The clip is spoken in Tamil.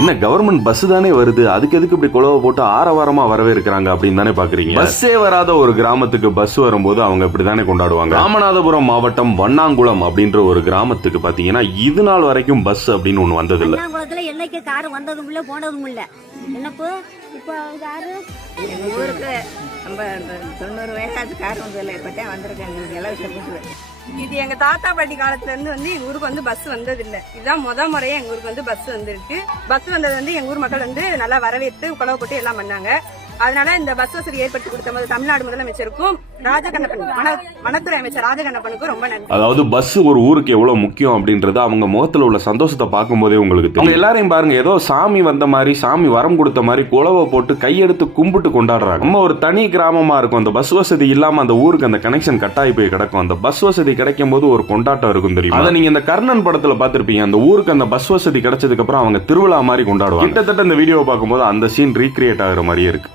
என்ன கவர்மெண்ட் பஸ் தானே வருது, அதுக்கு எதுக்கு இப்படி குழவை போட்டு ஆரவாரமா வரவே இருக்கிறாங்க அப்படின்னு தானே பாக்குறீங்க. பஸ்ஸே வராத ஒரு கிராமத்துக்கு பஸ் வரும்போது அவங்க இப்படித்தானே கொண்டாடுவாங்க. ராமநாதபுரம் மாவட்டம் வண்ணாங்குளம் அப்படின்ற ஒரு கிராமத்துக்கு பாத்தீங்கன்னா இது நாள் வரைக்கும் பஸ் அப்படின்னு ஒண்ணு வந்தது இல்ல. என்னைக்கு கார் வந்ததும் இல்ல போனதும் இல்ல. என்னப்போ இப்போ காரு ஊருக்கு நம்ம 90 வயசாச்சு கார் வந்ததில்லை. இப்பதான் வந்திருக்காங்க எல்லாம். இது எங்க தாத்தா பாட்டி காலத்துல இருந்து எங்க ஊருக்கு பஸ் வந்தது இல்ல. இதுதான் முறையா எங்க ஊருக்கு பஸ் வந்திருக்கு. பஸ் வந்தது எங்க ஊர் மக்கள் நல்லா வரவேற்று குழவை போட்டு எல்லாம் பண்ணாங்க. அதனால இந்த பஸ் வசதி ஏற்படுத்தி கொடுத்த தமிழ்நாடு முதலமைச்சருக்கும் வனத்துறை அமைச்சர் ராஜகண்ணப்பனுக்கும் ரொம்ப நன்றி. அதாவது பஸ் ஒரு ஊருக்கு எவ்வளவு முக்கியம் அப்படின்றது அவங்க முகத்துல உள்ள சந்தோஷத்தை பார்க்கும் போதே உங்களுக்கு தெரியும். எல்லாரையும் பாருங்க, ஏதோ சாமி வந்த மாதிரி, சாமி வரம் கொடுத்த மாதிரி குழவை போட்டு கையெடுத்து கும்பிட்டு கொண்டாடுறாங்க. நம்ம ஒரு தனி கிராமமா இருக்கும். அந்த பஸ் வசதி இல்லாம அந்த ஊருக்கு அந்த கனெக்ஷன் கட்டாயி போய் கிடக்கும். அந்த பஸ் வசதி கிடைக்கும் போது ஒரு கொண்டாட்டம் இருக்கும் தெரியும். அதை நீங்க இந்த கர்ணன் படத்துல பாத்திருப்பீங்க. அந்த ஊருக்கு அந்த பஸ் வசதி கிடைச்சதுக்கு அப்புறம் அவங்க திருவிழா மாதிரி கொண்டாடுவாங்க. கிட்டத்தட்ட இந்த வீடியோ பார்க்கும்போது அந்த சீன் ரீக்ரியேட் ஆகுற மாதிரியே இருக்கு.